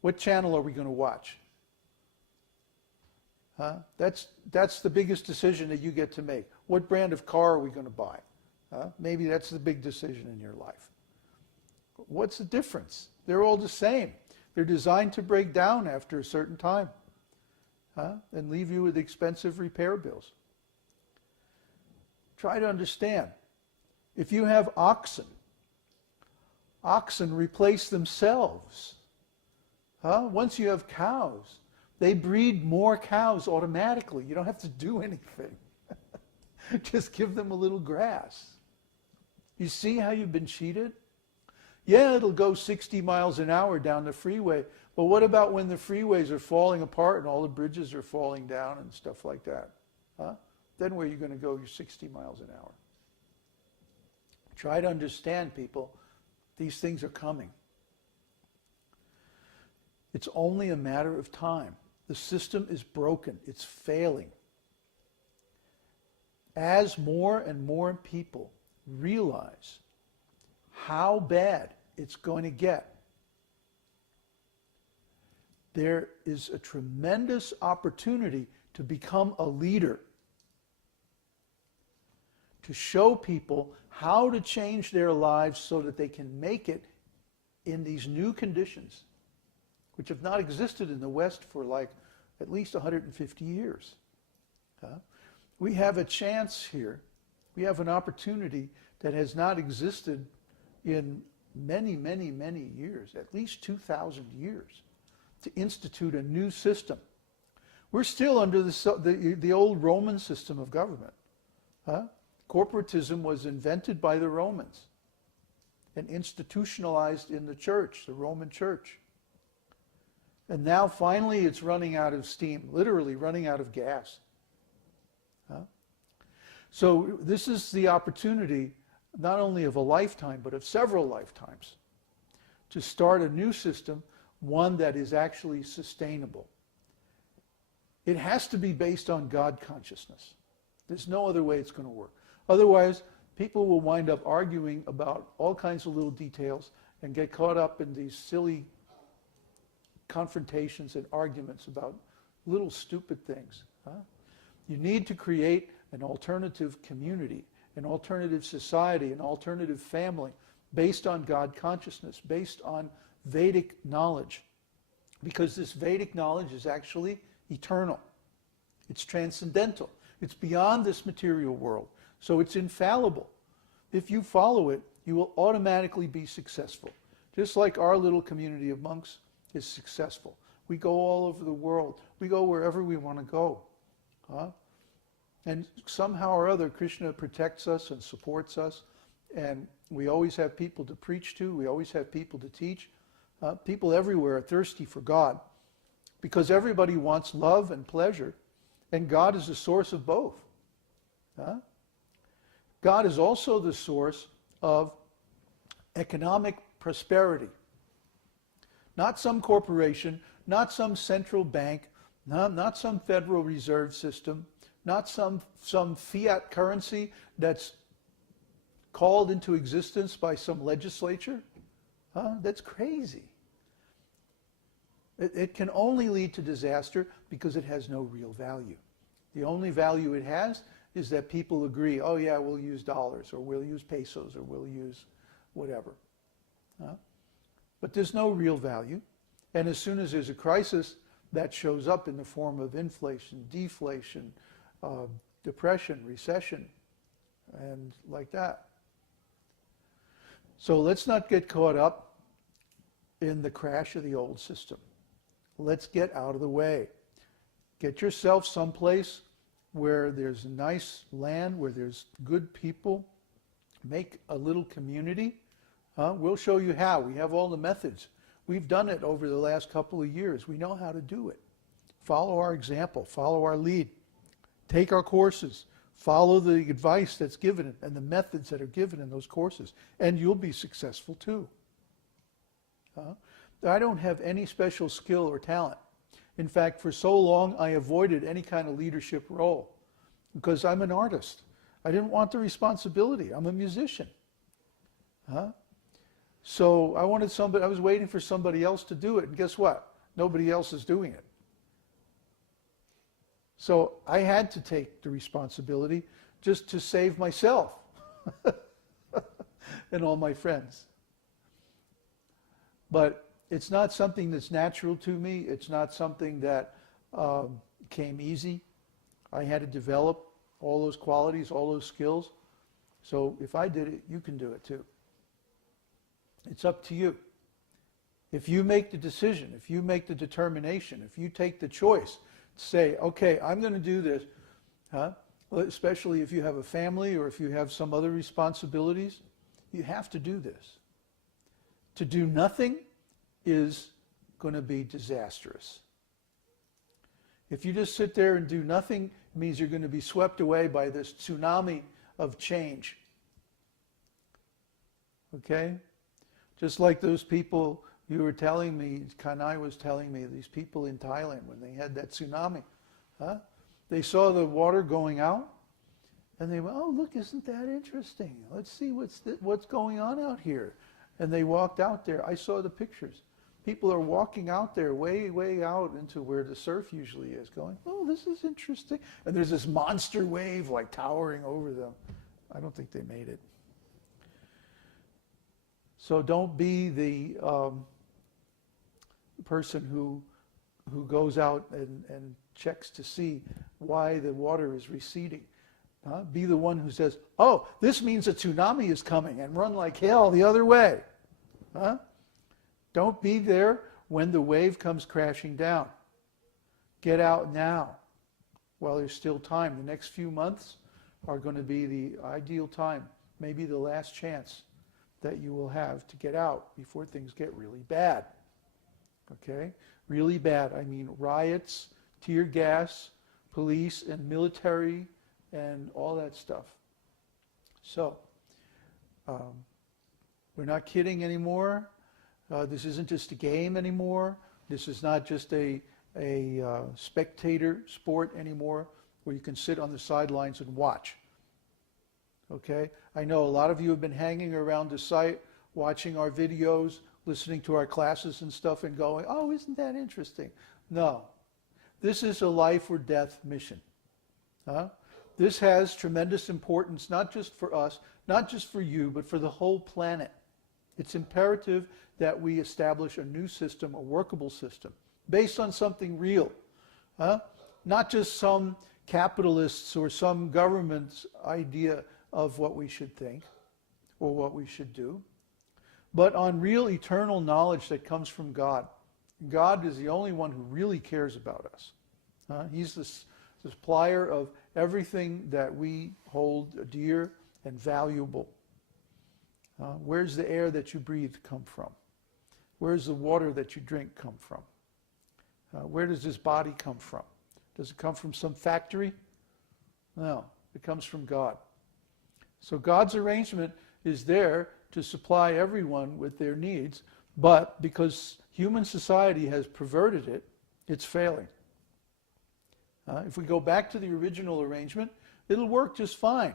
What channel are we going to watch? That's the biggest decision that you get to make. What brand of car are we going to buy? Maybe that's the big decision in your life. What's the difference? They're all the same. They're designed to break down after a certain time and leave you with expensive repair bills. Try to understand. If you have oxen replace themselves. Once you have cows, they breed more cows automatically. You don't have to do anything. Just give them a little grass. You see how you've been cheated? Yeah, it'll go 60 miles an hour down the freeway, but what about when the freeways are falling apart and all the bridges are falling down and stuff like that? Then where are you going to go your 60 miles an hour? Try to understand, people. These things are coming. It's only a matter of time. The system is broken. It's failing. As more and more people realize how bad it's going to get, there is a tremendous opportunity to become a leader, to show people how to change their lives so that they can make it in these new conditions, which have not existed in the West for like at least 150 years. We have a chance here. We have an opportunity that has not existed in many, many, many years, at least 2,000 years, to institute a new system. We're still under the old Roman system of government. Corporatism was invented by the Romans and institutionalized in the church, the Roman church. And now finally it's running out of steam, literally running out of gas. So this is the opportunity not only of a lifetime, but of several lifetimes, to start a new system, one that is actually sustainable. It has to be based on God consciousness. There's no other way it's going to work. Otherwise, people will wind up arguing about all kinds of little details and get caught up in these silly confrontations and arguments about little stupid things. You need to create an alternative community, an alternative society, an alternative family based on God consciousness, based on Vedic knowledge. Because this Vedic knowledge is actually eternal. It's transcendental. It's beyond this material world. So it's infallible. If you follow it, you will automatically be successful. Just like our little community of monks is successful. We go all over the world. We go wherever we want to go. And somehow or other, Krishna protects us and supports us. And we always have people to preach to. We always have people to teach. People everywhere are thirsty for God. Because everybody wants love and pleasure. And God is the source of both. God is also the source of economic prosperity. Not some corporation, not some central bank, not some Federal Reserve System, not some fiat currency that's called into existence by some legislature. That's crazy. It can only lead to disaster because it has no real value. The only value it has is that people agree, oh yeah, we'll use dollars, or we'll use pesos, or we'll use whatever. But there's no real value. And as soon as there's a crisis, that shows up in the form of inflation, deflation, depression, recession, and like that. So let's not get caught up in the crash of the old system. Let's get out of the way. Get yourself someplace where there's nice land, where there's good people. Make a little community. We'll show you how. We have all the methods. We've done it over the last couple of years. We know how to do it. Follow our example. Follow our lead. Take our courses. Follow the advice that's given and the methods that are given in those courses. And you'll be successful too. I don't have any special skill or talent. In fact, for so long, I avoided any kind of leadership role because I'm an artist. I didn't want the responsibility. I'm a musician. So I was waiting for somebody else to do it, and guess what? Nobody else is doing it. So I had to take the responsibility just to save myself and all my friends. But it's not something that's natural to me. It's not something that came easy. I had to develop all those qualities, all those skills. So if I did it, you can do it too. It's up to you. If you make the decision, if you make the determination, if you take the choice to say, okay, I'm going to do this, well, especially if you have a family or if you have some other responsibilities, you have to do this. To do nothing is going to be disastrous. If you just sit there and do nothing, it means you're going to be swept away by this tsunami of change. Okay? Just like those people you were telling me, Kanai was telling me, these people in Thailand, when they had that tsunami, they saw the water going out, and they went, oh, look, isn't that interesting? Let's see what's going on out here. And they walked out there. I saw the pictures. People are walking out there, way, way out into where the surf usually is, going, oh, this is interesting. And there's this monster wave like towering over them. I don't think they made it. So don't be the person who goes out and checks to see why the water is receding. Be the one who says, oh, this means a tsunami is coming, and run like hell the other way. Don't be there when the wave comes crashing down. Get out now while there's still time. The next few months are going to be the ideal time, maybe the last chance that you will have to get out before things get really bad. Okay? Really bad. I mean riots, tear gas, police and military, and all that stuff. So, we're not kidding anymore. This isn't just a game anymore. This is not just a spectator sport anymore where you can sit on the sidelines and watch. Okay? I know a lot of you have been hanging around the site, watching our videos, listening to our classes and stuff and going, oh, isn't that interesting? No. This is a life or death mission. This has tremendous importance, not just for us, not just for you, but for the whole planet. It's imperative that we establish a new system, a workable system, based on something real. Not just some capitalists or some government's idea of what we should think or what we should do, but on real eternal knowledge that comes from God. God is the only one who really cares about us. He's the supplier of everything that we hold dear and valuable. Where's the air that you breathe come from? Where's the water that you drink come from? Where does this body come from? Does it come from some factory? No, it comes from God. So God's arrangement is there to supply everyone with their needs, but because human society has perverted it, it's failing. If we go back to the original arrangement, it'll work just fine.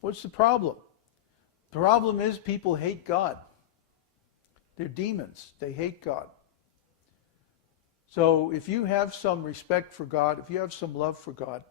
What's the problem? The problem is people hate God. They're demons. They hate God. So if you have some respect for God, if you have some love for God,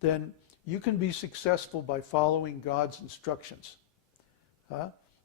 then you can be successful by following God's instructions.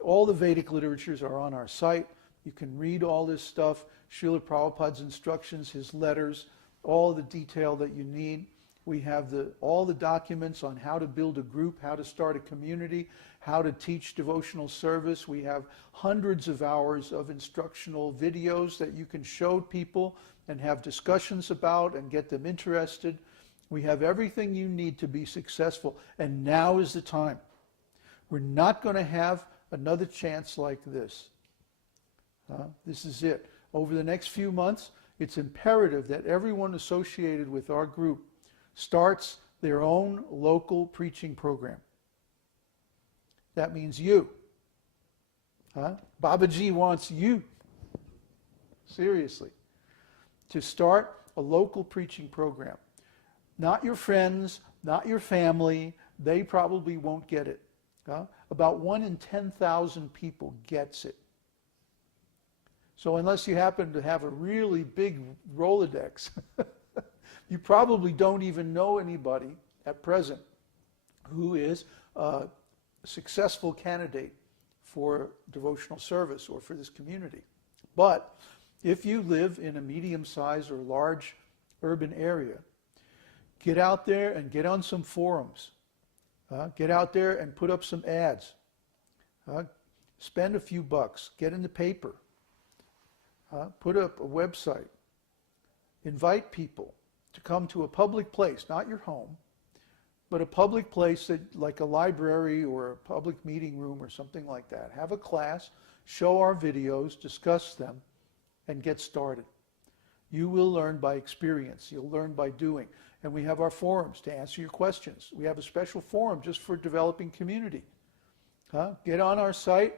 All the Vedic literatures are on our site. You can read all this stuff, Srila Prabhupada's instructions, his letters, all the detail that you need. We have all the documents on how to build a group, how to start a community, how to teach devotional service. We have hundreds of hours of instructional videos that you can show people and have discussions about and get them interested. We have everything you need to be successful, and now is the time. We're not going to have another chance like this. This is it. Over the next few months, it's imperative that everyone associated with our group starts their own local preaching program. That means you. Babaji wants you, seriously, to start a local preaching program. Not your friends, not your family. They probably won't get it. About 1 in 10,000 people gets it. So unless you happen to have a really big Rolodex, you probably don't even know anybody at present who is a successful candidate for devotional service or for this community. But if you live in a medium-sized or large urban area, get out there and get on some forums. Get out there and put up some ads. Spend a few bucks. Get in the paper. Put up a website. Invite people to come to a public place, not your home, but a public place that, like a library or a public meeting room or something like that. Have a class, show our videos, discuss them, and get started. You will learn by experience. You'll learn by doing. And we have our forums to answer your questions. We have a special forum just for developing community. Get on our site,